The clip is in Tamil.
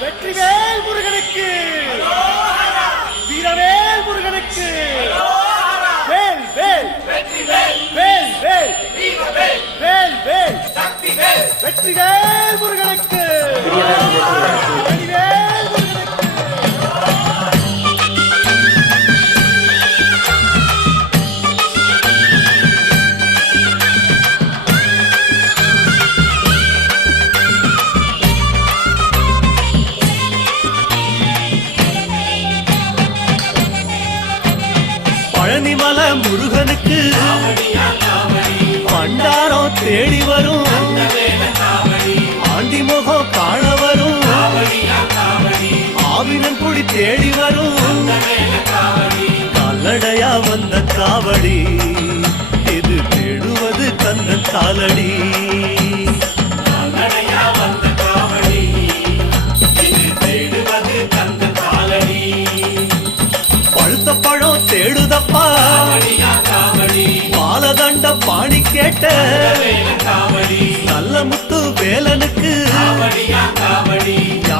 வெற்றிவேல் முருகனுக்கு, வீரவேல் முருகனுக்கு, வேல் வேல் வேல் வேல் வேல் வேல் வெற்றிவேல் முருகனுக்கு, வெற்றிவேல் முருகனுக்கு. பழனிமல முருகனுக்கு பண்டாரம் தேடி வரும், ஆண்டி முகம் காண வரும், ஆவினன் குடி தேடி வரும், கல்லடையா வந்த காவடி இது தேடுவது கந்தன் காலடி. பழுத்த பழம் தேடுதப்பா பாலதண்ட பாணி கேட்ட நல்ல முத்து வேலனுக்கு